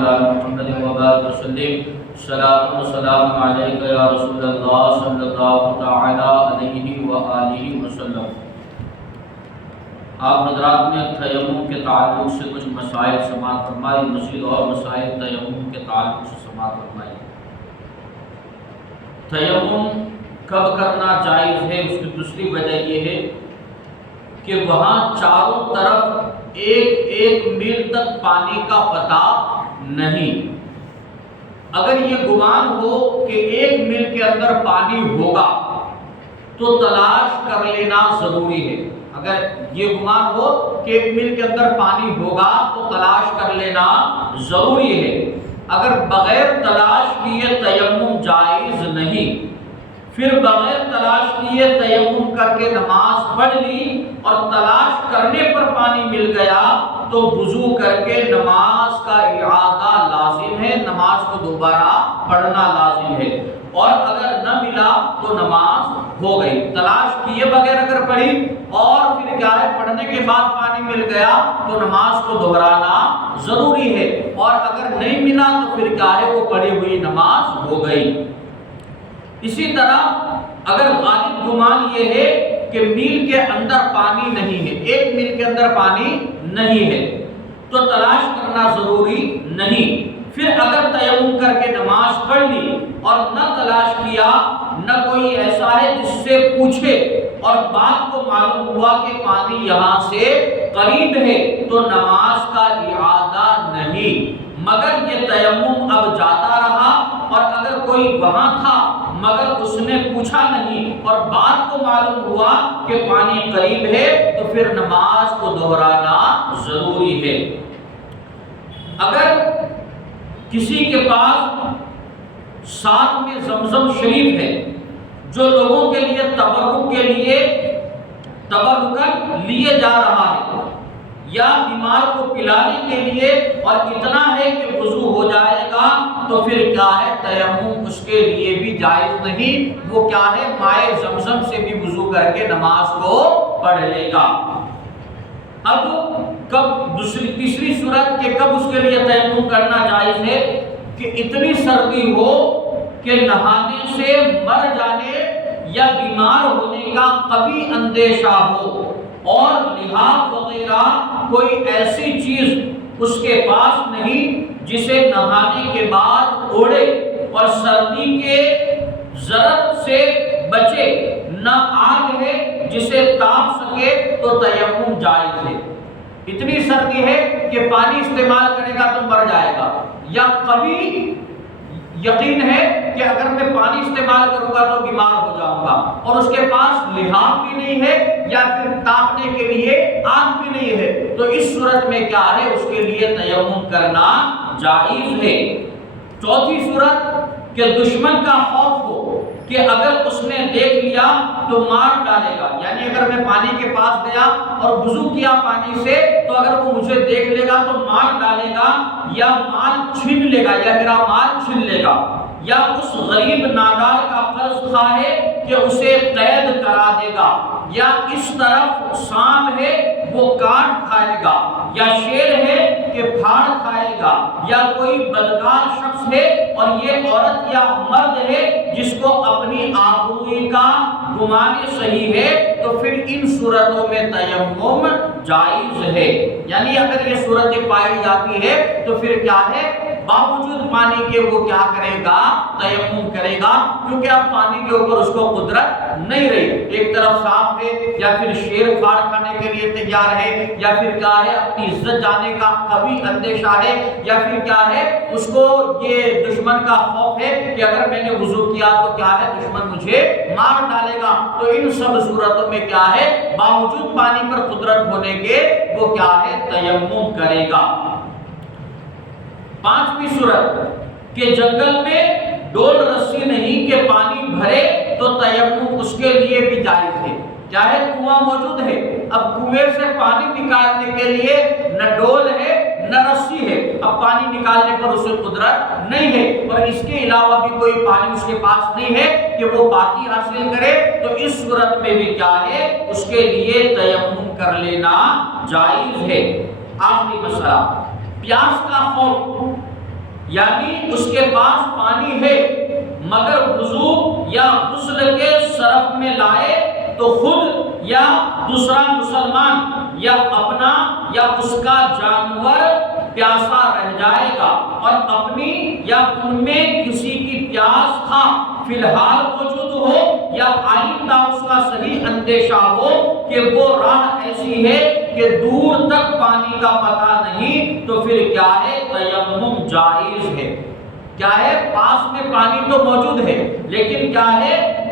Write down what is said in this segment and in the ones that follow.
محمد وبارک وسلم صلاۃ و سلام علیک یا رسول اللہ صلی اللہ تعالی علیہ وآلہ وسلم۔ آپ حضرات نے تیمم کے تعلق سے کچھ مسائل سماعت فرمائی، مزید اور مسائل تیمم کے تعلق سے سماعت فرمائی۔ تیمم کب کرنا جائز ہے، اس کی دوسری وجہ یہ ہے کہ وہاں چاروں طرف ایک ایک میل تک پانی کا پتہ نہیں۔ اگر یہ گمان ہو کہ ایک میل کے اندر پانی ہوگا تو تلاش کر لینا ضروری ہے۔ اگر یہ گمان ہو کہ ایک میل کے اندر پانی ہوگا تو تلاش کر لینا ضروری ہے۔ اگر بغیر تلاش کیے تیمم جائز نہیں، پھر بغیر تلاش کیے تیمم کر کے نماز پڑھ لی اور تلاش کرنے پر پانی مل گیا تو وضو کر کے نماز کا اعادہ لازم ہے، نماز کو دوبارہ پڑھنا لازم ہے۔ اور اگر نہ ملا تو نماز ہو گئی۔ تلاش کیے بغیر اگر پڑھی اور پھر کیا ہے پڑھنے کے بعد پانی مل گیا تو نماز کو دہرانا ضروری ہے، اور اگر نہیں ملا تو پھر کیا ہے وہ پڑھی ہوئی نماز ہو گئی۔ اسی طرح اگر غالب گمان یہ ہے کہ میل کے اندر پانی نہیں ہے، ایک میل کے اندر پانی نہیں ہے تو تلاش کرنا ضروری نہیں۔ پھر اگر تیمم کر کے نماز پڑھ لی اور نہ تلاش کیا، نہ کوئی ایسا ہے جس سے پوچھے اور بات کو معلوم ہوا کہ پانی یہاں سے قریب ہے تو نماز کا اعادہ نہیں، مگر یہ تیمم اب جاتا رہا۔ اور اگر کوئی وہاں تھا مگر اس نے پوچھا نہیں اور بات کو معلوم ہوا کہ پانی قریب ہے تو پھر نماز کو دہرانا ضروری ہے۔ اگر کسی کے پاس ساتھ میں زمزم شریف ہے جو لوگوں کے لیے تبرک کے لیے تبرکن لیے جا رہا ہے یا بیمار کو پلانے کے لیے، اور اتنا ہے کہ وضو ہو جائے گا تو پھر کیا ہے تیمم اس کے لیے بھی جائز نہیں، وہ کیا ہے مائے زمزم سے بھی وضو کر کے نماز کو پڑھ لے گا۔ اب کب تیسری صورت کہ کب اس کے لیے تیمم کرنا جائز ہے کہ اتنی سردی ہو کہ نہانے سے مر جانے یا بیمار ہونے کا قوی اندیشہ ہو، اور لحاف وغیرہ کوئی ایسی چیز اس کے پاس نہیں جسے نہانے کے بعد اوڑھے اور سردی کے ضرر سے بچے، نہ آگ ہے جسے تاپ سکے تو تیمم جائز ہے۔ اتنی سردی ہے کہ پانی استعمال کرے گا تو مر جائے گا، یا قوی یقین ہے کہ اگر میں پانی استعمال کروں گا تو بیمار ہو جاؤں گا، اور اس کے پاس لحاف بھی نہیں ہے یا پھر تاپنے کے لیے آگ بھی نہیں ہے، تو اس صورت میں کیا ہے اس کے لیے تیمم کرنا جائز ہے۔ چوتھی صورت کہ دشمن کا خوف ہو کہ اگر اس نے دیکھ لیا تو مار ڈالے گا، یعنی اگر میں پانی کے پاس گیا اور وضو کیا پانی سے تو اگر وہ مجھے دیکھ لے گا تو مار ڈالے گا، یا مال چھین لے گا، یا میرا مال چھین لے گا، یا اس غریب نادار کا قرض خواہ ہے کہ اسے قید کرا دے گا، یا اس طرف سانپ ہے وہ کاٹ کھائے گا، یا شیر ہے کہ پھاڑ کھائے گا، یا کوئی بدکار شخص ہے اور یہ عورت یا مرد ہے جس کو اپنی آبروئی کا گمان صحیح ہے، تو پھر ان صورتوں میں تیمم جائز ہے۔ یعنی اگر یہ صورتیں پائی جاتی ہے تو پھر کیا ہے باوجود پانی کے وہ کیا کرے گا تیمم کرے گا، کیونکہ اب پانی کے اوپر اس کو قدرت نہیں رہی، ایک طرف سانپ ہے یا پھر شیر پھاڑ کھانے کے لیے تیار ہے، یا پھر کیا ہے اپنی عزت جانے کا قوی اندیشہ ہے، یا پھر کیا ہے اس کو یہ دشمن کا خوف ہے کہ اگر میں نے وضو کیا تو کیا ہے دشمن مجھے مار ڈالے گا، تو ان سب صورتوں میں کیا ہے باوجود پانی پر قدرت ہونے کے وہ کیا ہے تیمم کرے گا۔ پانچویں صورت کہ جنگل میں ڈول رسی نہیں کہ پانی بھرے تو تیمم اس کے لیے بھی جائز ہے۔ کیا ہے کنواں موجود ہے، اب کنویں سے پانی نکالنے کے لیے نہ ڈول ہے نہ رسی ہے، اب پانی نکالنے پر اسے قدرت نہیں ہے، اور اس کے علاوہ بھی کوئی پانی اس کے پاس نہیں ہے کہ وہ باقی حاصل کرے، تو اس صورت میں بھی کیا ہے اس کے لیے تیمم کر لینا جائز ہے۔ آخری مسئلہ پیاس کا خوف یعنی اس کے پاس پانی ہے مگر وضو یا غسل کے صرف میں لائے تو خود یا دوسرا مسلمان یا اپنا یا اس کا جانور پیاسا رہ جائے گا، اور اپنی یا ان میں کسی کی پیاس فی الحال موجود ہو یا آئندہ اس کا صحیح اندیشہ ہو کہ وہ راہ ایسی ہے کہ دور تک پانی کا پتہ نہیں، تو پھر کیا ہے؟ تیمم جائز ہے۔ کیا ہے؟ پاس میں پانی تو موجود ہے لیکن کیا ہے؟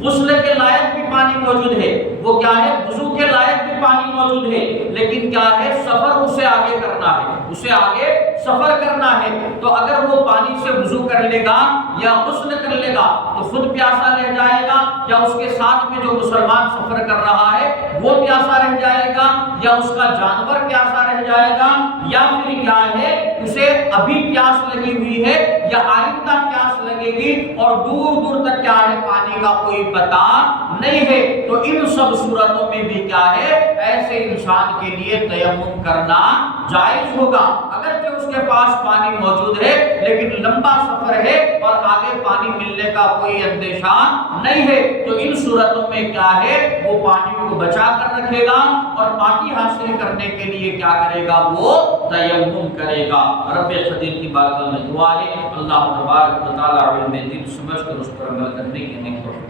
غسل کے لائق بھی پانی موجود ہے، وہ کیا ہے؟ وضو کے لائق بھی پانی موجود ہے، لیکن کیا ہے؟ سفر اسے آگے کرنا ہے، اسے آگے سفر کرنا ہے، تو اگر وہ پانی سے وضو کر لے گا یا غسل کر لے گا تو خود پیاسا رہ جائے گا، یا اس کے ساتھ میں جو مسلمان سفر کر رہا ہے وہ پیاسا رہ جائے گا، یا اس کا جانور پیاسا رہ جائے گا، یا پھر کیا ہے؟ اسے ابھی پیاس لگی ہوئی ہے یا آئندہ پیاس لگے گی اور دور دور تک کیا ہے؟ پانی کا کوئی پتہ نہیں ہے۔ تو ان سب صورتوں میں بھی کیا ہے؟ ایسے انسان کے لیے تیمم کرنا جائز ہوگا، اگرچہ اس کے پاس پانی موجود ہے لیکن لمبا سفر ہے اور آگے پانی ملنے کا کوئی اندیشہ نہیں ہے، تو ان صورتوں میں کیا ہے؟ وہ پانی کو بچا کر رکھے گا اور پاکی حاصل کرنے کے لیے کیا کرے گا؟ وہ تیمم کرے گا۔ رب قدیر کی بارگاہ میں دعا ہے اللہ تبارک و تعالی علم دین سمجھ کر اس پر عمل کرنے کی نیک توفیق